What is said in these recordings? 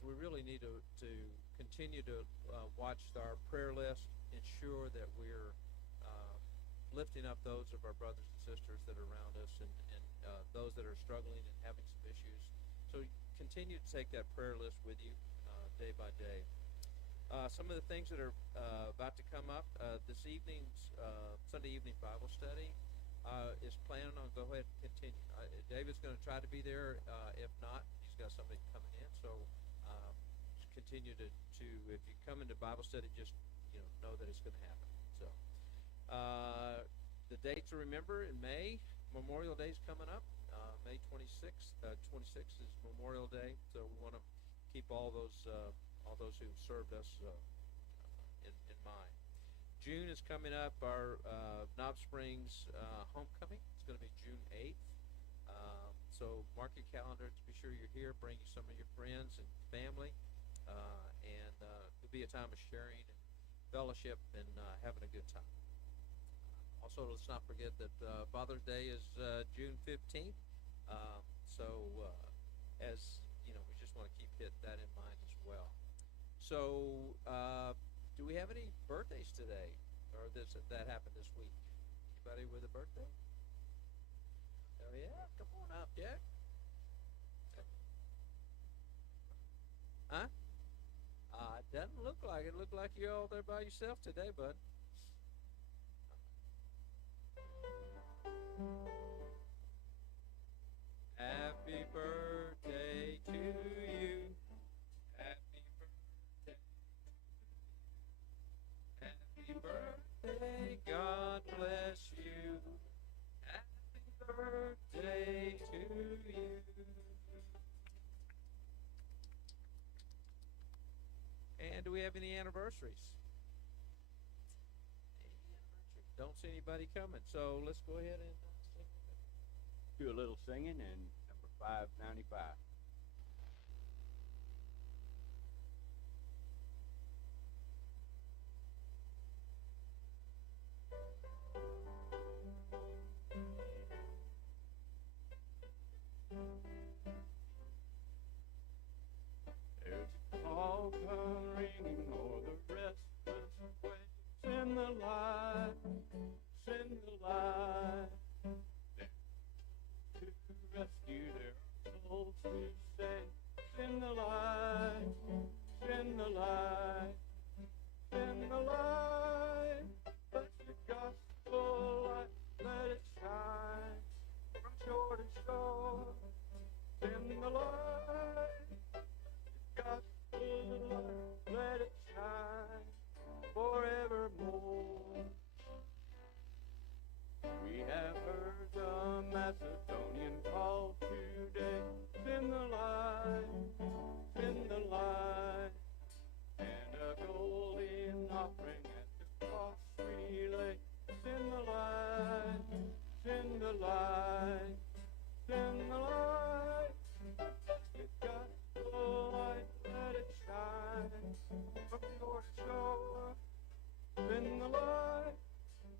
is we really need to continue to watch our prayer list, ensure that we're uh, lifting up those of our brothers and sisters that are around us, and those that are struggling and having some issues. So continue to take that prayer list with you day by day. Some of the things that are about to come up this evening's Sunday evening Bible study is planning on go ahead and continue. David's going to try to be there. If not, he's got somebody coming in. So just continue to if you come into Bible study, just know that it's going to happen. So the date to remember in May, Memorial Day is coming up. May 26th. 26th is Memorial Day, so we want to keep all those who've served us in mind. June is coming up. Our Knob Springs homecoming. It's going to be June 8th. So mark your calendar to be sure you're here. Bring you some of your friends and family, and it'll be a time of sharing and fellowship and having a good time. Also, let's not forget that Father's Day is June 15th. As we just want to keep that in mind as well. So, do we have any birthdays today, or that happened this week? Anybody with a birthday? Oh yeah, come on up, Jack. Huh? It doesn't look like it. Look like you're all there by yourself today, bud. Happy birthday to you. Happy birthday. Happy birthday. God bless you. Happy birthday to you. And do we have any anniversaries? Don't see anybody coming, so let's go ahead and sing. Do a little singing and number 595. There's a call come ringing o'er the restless waves. Send the light, send the light. To rescue their souls to save. Send the light, send the light, send the light. Let the gospel light, let it shine from shore to shore. Send the light, the gospel light, let it shine forevermore. We have heard the Macedonian call today. Send the light, and a golden offering at the cross we lay. Send the light, send the light, send the light. The gospel light, let it shine from shore to shore. Send the light,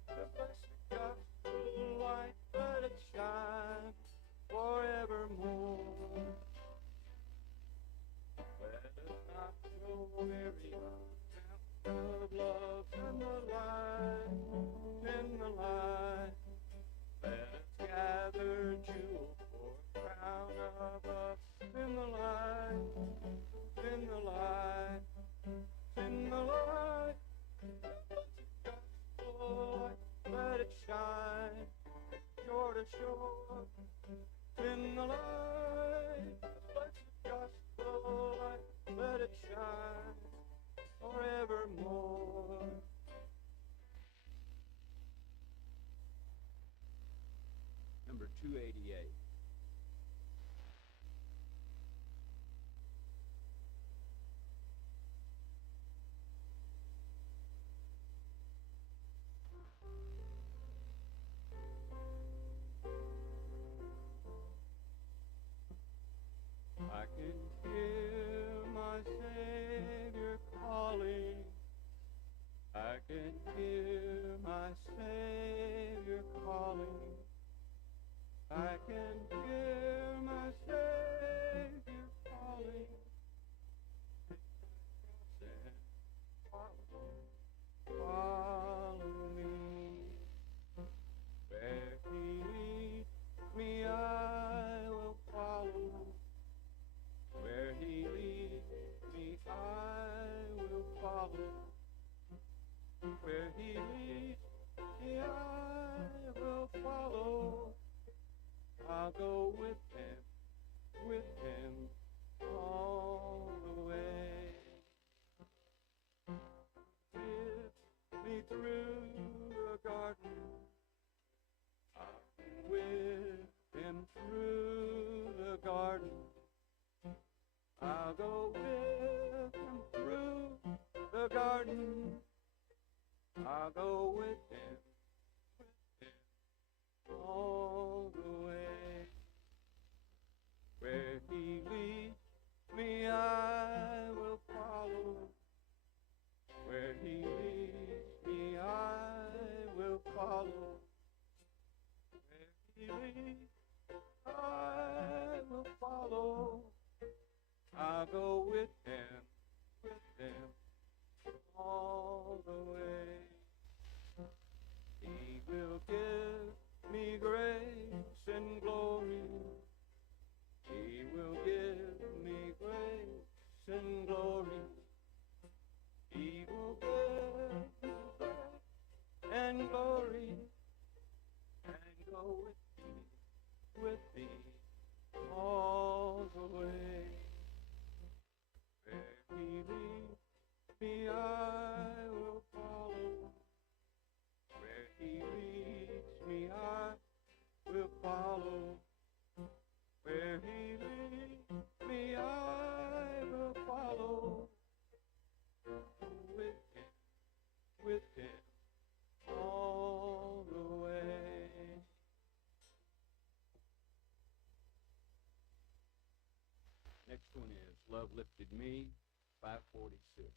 the blessed gospel light, let it shine forevermore. Let us not grow weary of love. Send the light, send the light. Let us gather jewel for a crown above. Send the light, send the light, send the light. Light, let it shine, shore to shore. In the light, let the gospel light, let it shine forevermore. Number 288. I can hear my Savior calling. I can hear my Savior calling. I can hear my Savior calling. I'll go with him all the way. With me through the garden, I'll be with him through the garden. I'll go with him through the garden. I'll go with him all the way. Where he leads me, I will follow. Where he leads me, I will follow. Where he leads, I will follow. I'll go with him all the way. He will give me grace and glory. He will give me grace and glory. He will give me grace and glory, and go with me all the way. Where he leads me, I will follow. Where he leads me, I will follow. Where he leads me, I will follow. With him all the way. Next one is Love Lifted Me, 546.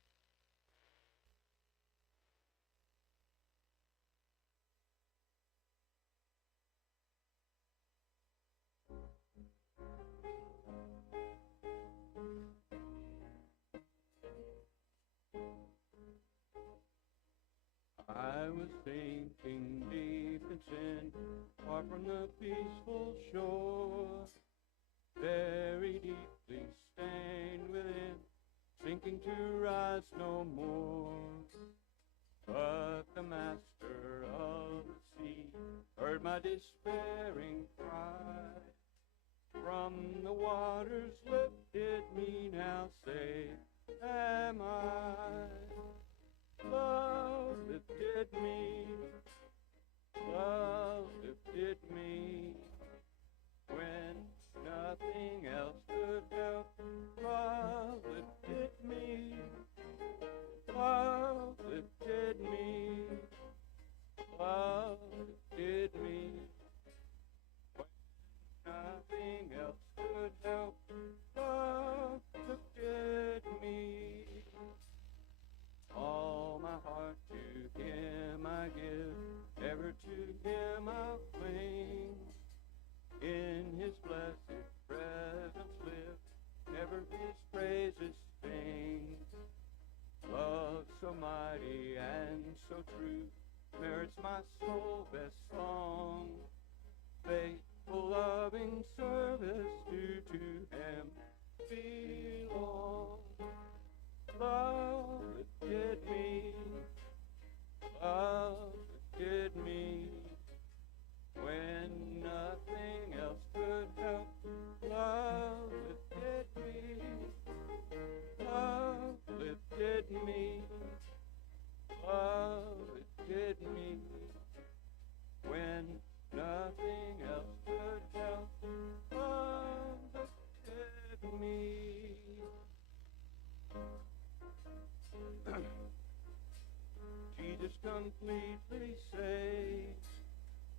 I was sinking deep in sin, far from the peaceful shore, very deeply stained within, sinking to rise no more. But the master of the sea heard my despairing cry. From the waters lifted me, now safe am I. Love lifted me, love lifted me, when nothing else could help. Love lifted me, love lifted me, love lifted me, when nothing else could help. Love lifted me. All my heart to him I give, ever to him I'll cling. In his blessed presence live, ever his praises sing. Love so mighty and so true merits my soul best song. Faithful loving service due to him belong. Love lifted me, love lifted me, when nothing else could help. Love lifted me, love lifted me, love lifted me, when nothing else could help. Love lifted me. Jesus completely saves.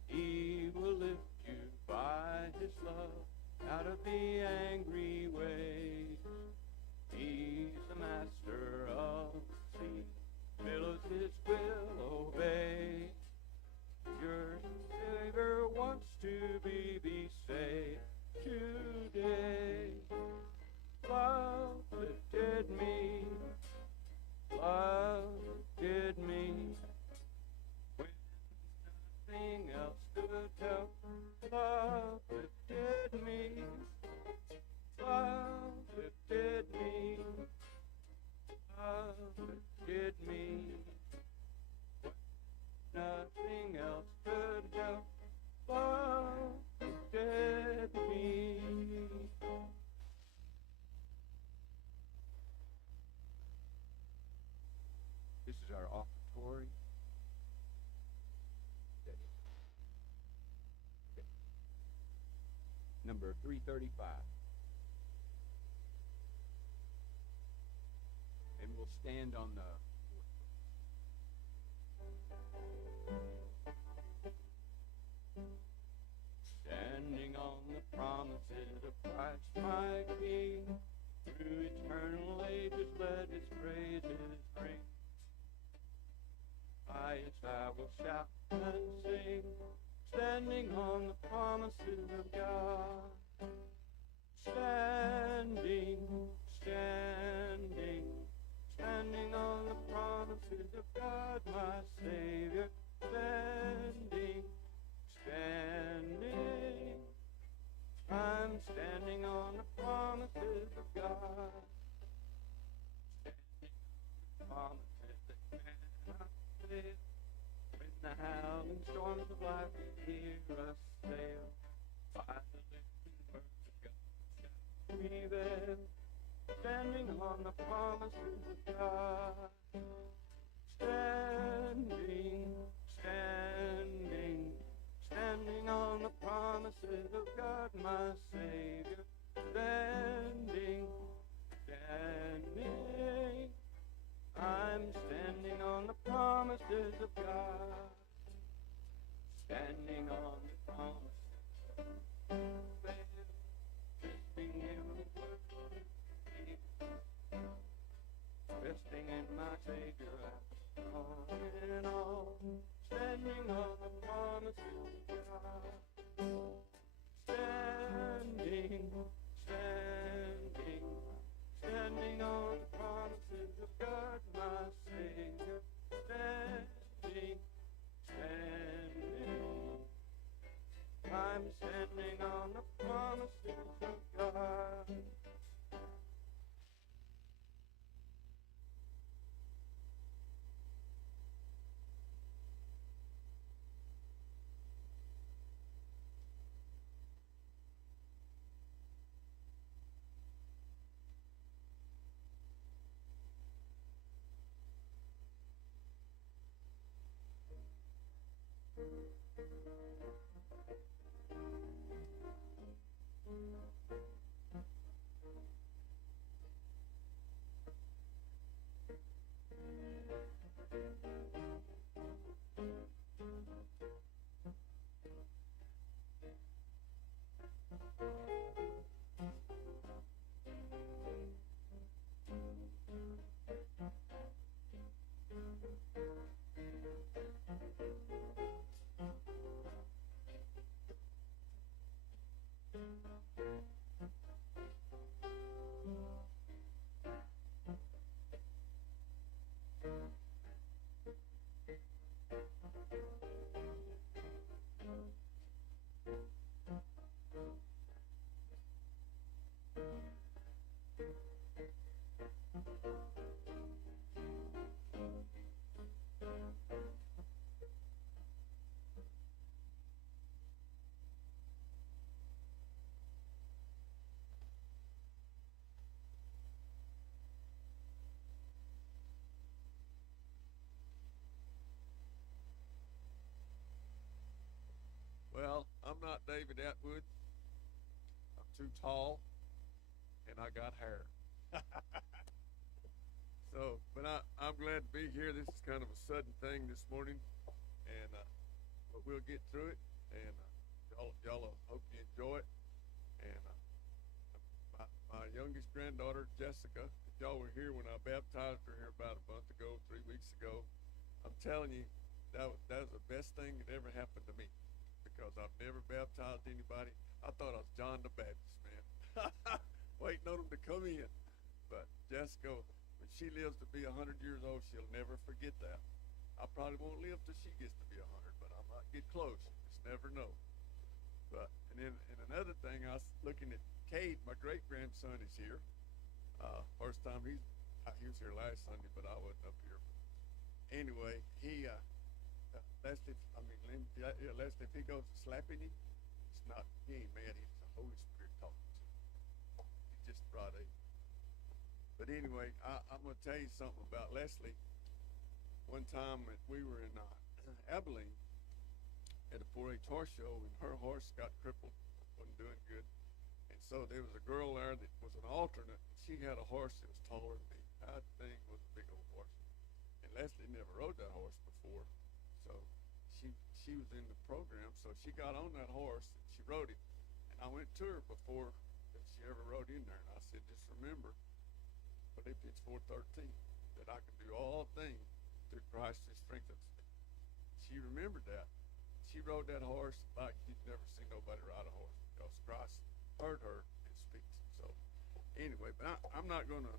He will lift you by his love out of the angry waves. He's the master of the sea, billows his will obey. Your Savior wants to be saved today. Love lifted me, love lifted me, when nothing else could help. Love lifted me, love lifted me, love lifted me, when nothing else could help. Love number 335. And we'll stand on the standing on the promises of Christ my King, through eternal ages let his praises ring. Highest I will shout and sing, standing on the promises of God. Standing, standing, standing on the promises of God my Savior. Standing, standing, I'm standing on the promises of God. Standing on the promises that cannot fail. When the howling storms of life hear us sail, by the living word of God shall prevail. Standing on the promises of God. Standing, standing, standing on the promises of God my Savior. Standing, standing, I'm standing on the promises of God. Standing on the promises of God. Resting in the word of God. Resting in my Savior, all in all. Standing on the promises of God. Standing, standing, standing on the promises of God, my Savior. Standing, standing, I'm standing on the promises of God. Well, I'm not David Atwood. I'm too tall, and I got hair. I'm glad to be here. This is kind of a sudden thing this morning, and but we'll get through it. And y'all hope you enjoy it. And my youngest granddaughter Jessica, if y'all were here when I baptized her here about a month ago, 3 weeks ago, I'm telling you that was the best thing that ever happened to me, because I've never baptized anybody. I thought I was John the Baptist, man, waiting on them to come in. But Jessica, when she lives to be 100 years old, she'll never forget that. I probably won't live till she gets to be 100, but I might get close. You just never know. But and then and another thing, I was looking at Cade, my great grandson, is here. First time he was here last Sunday, but I wasn't up here. Anyway, Leslie, Leslie, if he goes to slapping him, it's not, he ain't mad, it's the Holy Spirit talking to him. He just brought a. But anyway, I'm going to tell you something about Leslie. One time we were in Abilene at a 4-H horse show, and her horse got crippled, wasn't doing good. so there was a girl there that was an alternate. She had a horse that was taller than me. That thing was a big old horse. And Leslie never rode that horse before. So she was in the program, so she got on that horse and she rode it. And I went to her before that she ever rode in there, and I said, just remember Philippians 4:13, that I can do all things through Christ who strengthens me. She remembered that. She rode that horse like you'd never seen nobody ride a horse, because Christ heard her and speaks. So anyway, but I'm not going to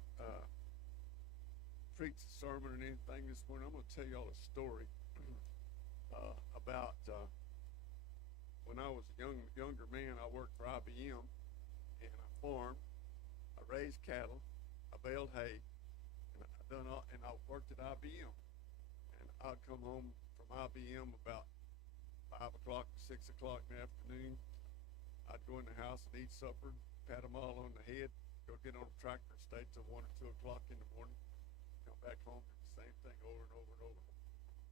preach a sermon or anything this morning. I'm going to tell y'all a story about when I was a younger man. I worked for IBM, and I farmed, I raised cattle, I baled hay, and I worked at IBM. And I'd come home from IBM about 5 o'clock, 6 o'clock in the afternoon. I'd go in the house and eat supper, pat them all on the head, go get on the tractor and stay till 1 or 2 o'clock in the morning, come back home, do the same thing over and over and over.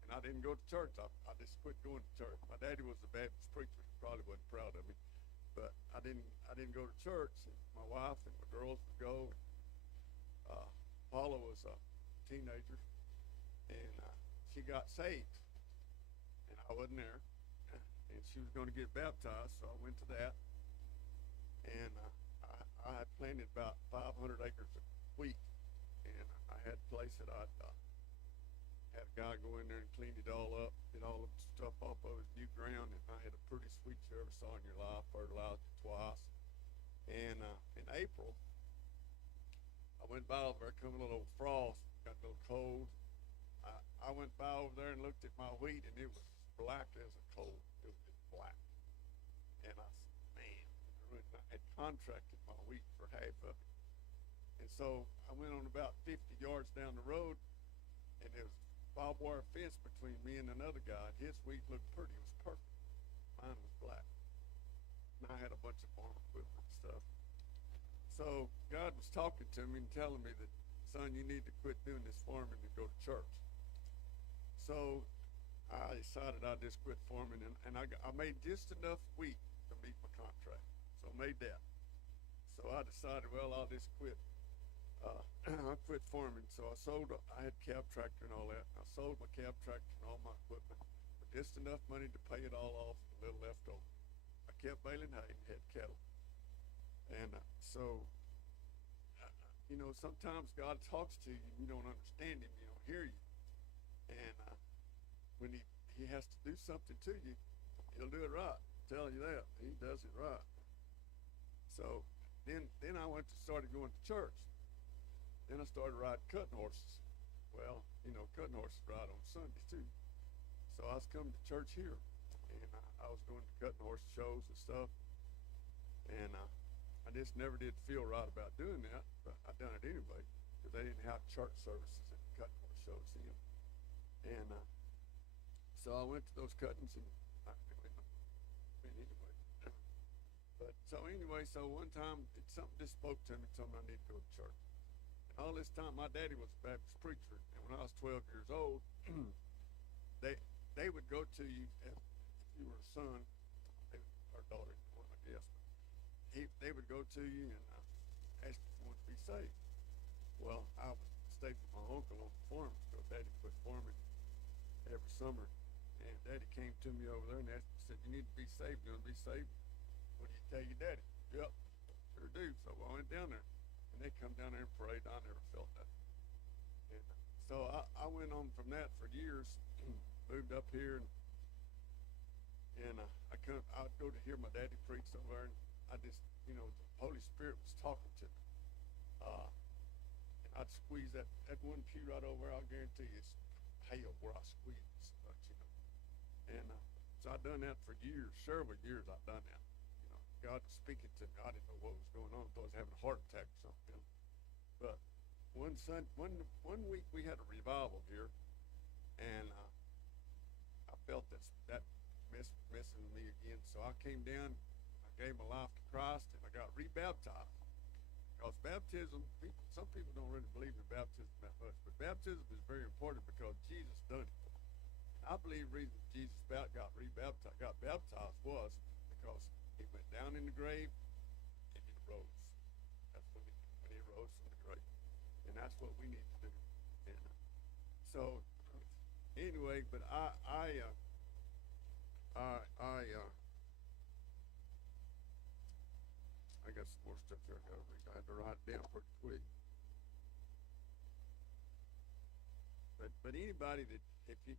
And I didn't go to church. I just quit going to church. My daddy was a Baptist preacher. He probably wasn't proud of me, but I didn't go to church. And my wife and my girls would go. Paula was a teenager, and she got saved, and I wasn't there. And she was going to get baptized, so I went to that. And I had planted about 500 acres of wheat, and I had a place that I'd had a guy go in there and clean it all up, get all the stuff off of his new ground, and I had a pretty sweet you ever saw in your life, fertilized it twice. And in April, I went by over there, come a little frost, got a little cold. I went by over there and looked at my wheat, and it was black as a coal. It was just black. And I said, man, I had contracted my wheat for half of it. And so I went on about 50 yards down the road, and there was a barbed wire fence between me and another guy. His wheat looked pretty. It was perfect. Mine was black. And I had a bunch of farm equipment and stuff. So God was talking to me and telling me that, son, you need to quit doing this farming and go to church. So I decided I'd just quit farming, and I made just enough wheat to meet my contract. So I made that. So I decided, well, I'll just quit. I quit farming. So I had a cab tractor and all that. I sold my cab tractor and all my equipment for just enough money to pay it all off, a little left over. I kept baling hay and had cattle. And sometimes God talks to you and you don't understand him, you don't hear you. And when he has to do something to you, he'll do it right. I'm telling you that. He does it right. So then I started going to church. Then I started riding cutting horses. Well, cutting horses ride on Sundays too. So I was coming to church here, and I was going to cutting horse shows and stuff. And I just never did feel right about doing that, but I done it anyway, because they didn't have church services at the cutting horse shows then. And so I went to those cuttings, and anyway. But so one time something just spoke to me, told me I need to go to church. And all this time, my daddy was a Baptist preacher, and when I was 12 years old, they would go to you if you were a son or daughter, I guess. They would go to you and ask if you wanted to be saved. Well, I would stay with my uncle on the farm, so Daddy quit farming every summer. And Daddy came to me over there and said, you need to be saved. You want to be saved? What do you tell your daddy? Yep, sure do. So I went down there, and they come down there and prayed. I never felt that. And so I went on from that for years, moved up here, and I'd go to hear my daddy preach somewhere, and I just, the Holy Spirit was talking to me. And I'd squeeze that one pew right over there. I'll guarantee you it's hell where I squeeze it so much, And so I'd done that for years, several years I'd done that. God was speaking to me. I didn't know what was going on. I thought I was having a heart attack or something. But one week we had a revival here, and I felt that messing with me again. So I came down, I gave my life to Christ, and I got rebaptized. Because baptism, some people don't really believe in baptism that much, but baptism is very important because Jesus done it. I believe the reason Jesus got baptized was because he went down in the grave and he rose. and that's what we need to do. And so, anyway, but I got some more stuff here I gotta read. I had to write it down pretty quick. But anybody that if you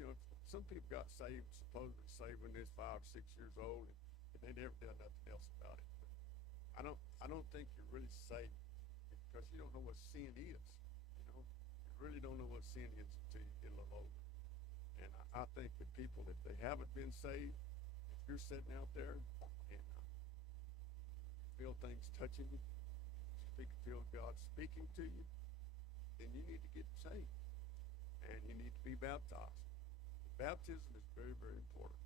know, some people got saved, supposedly saved when they're 5 or 6 years old, and they never done nothing else about it. But I don't think you're really saved because you don't know what sin is. You know, you really don't know what sin is until you get a little older. And I think that people, if they haven't been saved, if you're sitting out there and feel things touching you, feel God speaking to you, then you need to get saved. And you need to be baptized. Baptism is very, very important.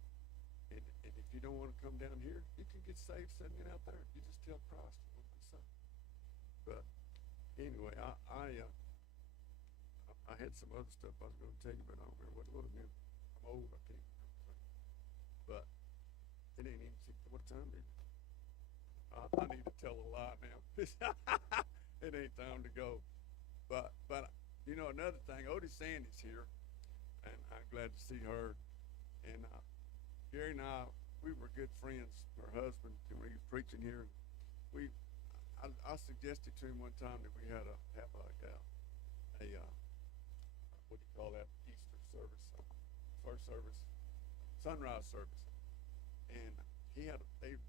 And if you don't want to come down here, you can get saved sitting out there. You just tell Christ you want to be saved. But anyway, I had some other stuff I was going to tell you, but I don't remember what it was now. I'm old, I can't remember. But it ain't even what time is it? I need to tell a lie now. It ain't time to go. But you know, another thing, Odie Sandy's here, and I'm glad to see her. And Gary and I, we were good friends. Her husband, when he was preaching here, I suggested to him one time that we had have a what do you call that, Easter service, first service, sunrise service, and they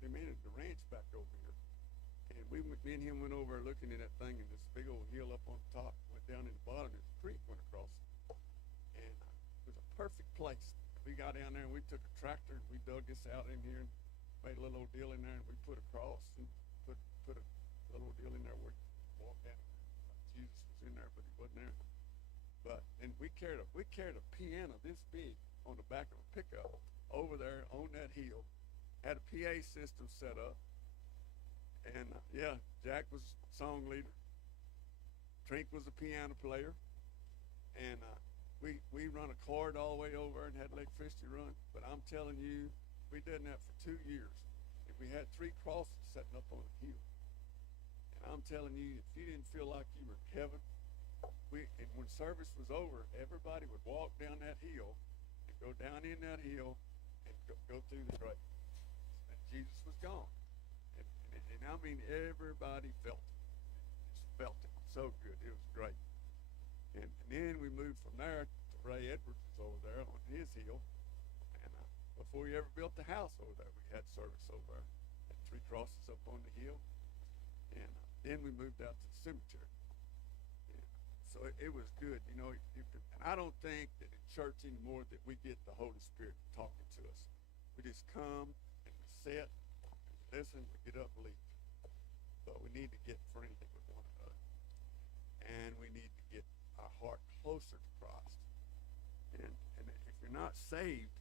managed the ranch back over here, and me and him went over looking at that thing, and this big old hill up on top went down in the bottom, and the creek went across it, and it was a perfect place. We got down there and we took a tractor and we dug this out in here and made a little old deal in there, and we put a cross and put a little old deal in there where you walked down. Jesus was in there, but he wasn't there. And we carried a piano this big on the back of a pickup over there on that hill. Had a PA system set up, and Jack was song leader. Trink was a piano player, and we run a cord all the way over and had electricity run. But I'm telling you, we done that for 2 years, and we had 3 crosses setting up on the hill. And I'm telling you, if you didn't feel like you were in heaven, and when service was over, everybody would walk down that hill and go down in that hill and go through the grave. And Jesus was gone. And I mean, everybody felt it. Just felt it so good. It was great. And then we moved from there to Ray Edwards was over there on his hill. And before he ever built the house over there, we had service over there. Had 3 crosses up on the hill. And then we moved out to the cemetery. So it was good, you know. And I don't think that in church anymore that we get the Holy Spirit talking to us. We just come and we sit, and we listen, we get up and leave. But we need to get friendly with one another, and we need to get our heart closer to Christ. And if you're not saved,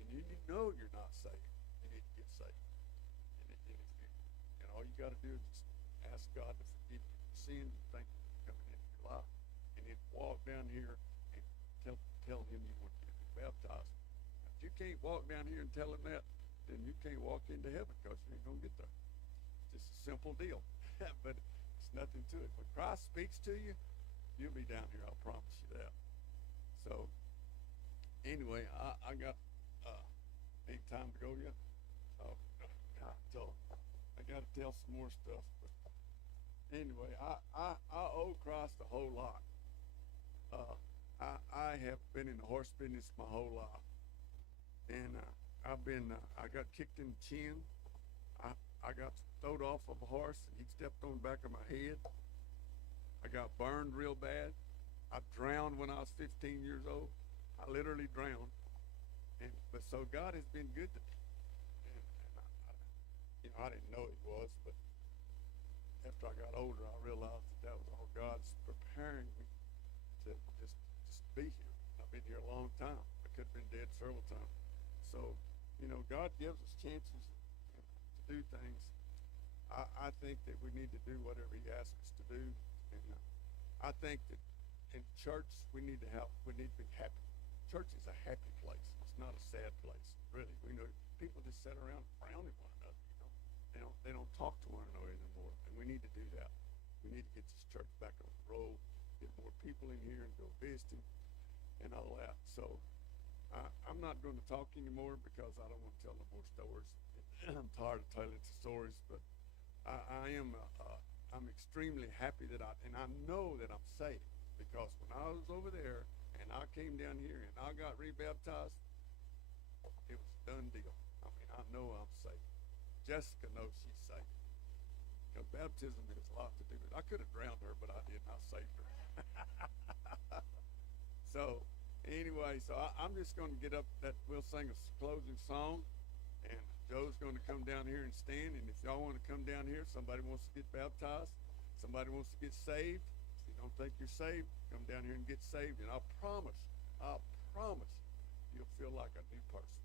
and you know you're not saved, you need to get saved. And all you got to do is just ask God to forgive you for sins and thank you for coming into your life. And then walk down here and tell him you want to get baptized. If you can't walk down here and tell him that, then you can't walk into heaven because you ain't going to get there. It's just a simple deal. But it's nothing to it. When Christ speaks to you, you'll be down here. I'll promise you that. So, anyway, I got, ain't time to go yet? Oh, so I got to tell some more stuff. But anyway, I owe Christ a whole lot. I have been in the horse business my whole life. And I got kicked in the chin. I got thrown off of a horse and he stepped on the back of my head. I got burned real bad. I drowned when I was 15 years old. I literally drowned. But so God has been good to me. And I didn't know he was, but after I got older, I realized that was all God's preparing me to just be here. I've been here a long time. I could have been dead several times. So, you know, God gives us chances to do things. I think that we need to do whatever he asks us to do. And I think that in church, we need to be happy. Church is a happy place. It's not a sad place. Really, we know people just sit around and frown at one another. You know, they don't talk to one another anymore, and we need to do that. We need to get this church back on the road, get more people in here and go visiting and all that. So I'm not going to talk anymore because I don't want to tell no more stories. I'm tired of telling the stories, but I'm extremely happy that I know that I'm saved, because when I was over there and I came down here and I got rebaptized, it was a done deal. I mean, I know I'm saved. Jessica knows she's saved. Because baptism has a lot to do with it. I could have drowned her, but I didn't. I saved her. So, anyway, I'm just going to get up. We'll sing a closing song, and Joe's going to come down here and stand. And if y'all want to come down here, somebody wants to get baptized, somebody wants to get saved. If you don't think you're saved, come down here and get saved. And I promise, you'll feel like a new person.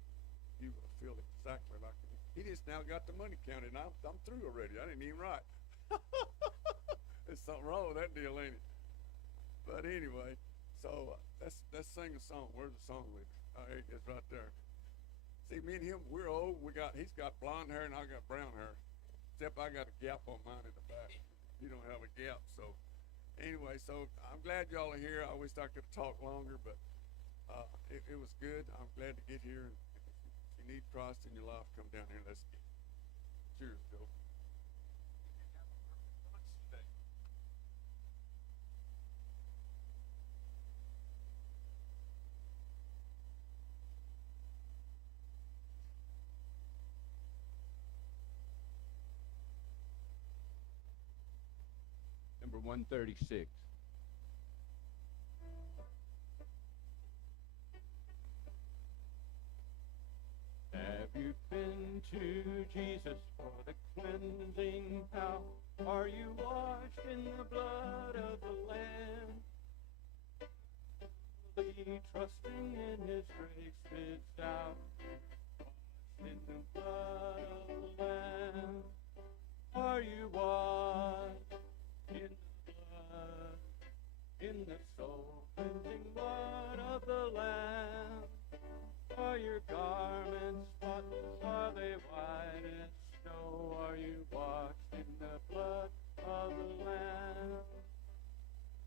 You will feel exactly like me. He just now got the money counted, and I'm through already. I didn't even write. There's something wrong with that deal, ain't it? But anyway, so let's sing a song. Where's the song leader? Oh, here it is right there. See, me and him, we're old. He's got blonde hair and I got brown hair. Except I got a gap on mine in the back. You don't have a gap. So anyway, so I'm glad y'all are here. I wish I could talk longer, but it was good. I'm glad to get here. And if you need Christ in your life, come down here. Let's get it. Cheers, Joe. Number 136. Have you been to Jesus for the cleansing power? Are you washed in the blood of the Lamb? Trusting in His grace without, washed in the blood of the Lamb. Are you washed in the blood, in the soul cleansing blood of the Lamb? Are your garments spotless? Are they white as snow? Are you washed in the blood of the Lamb?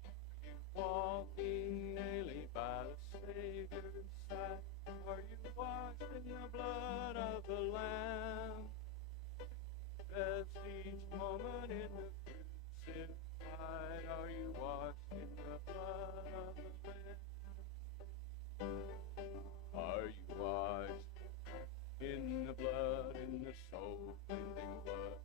Are you walking daily by the Savior's side? Are you washed in the blood of the Lamb? As each moment in the crucified, are you washed in the blood of the Lamb? Are you washed in the blood, in the soul cleansing blood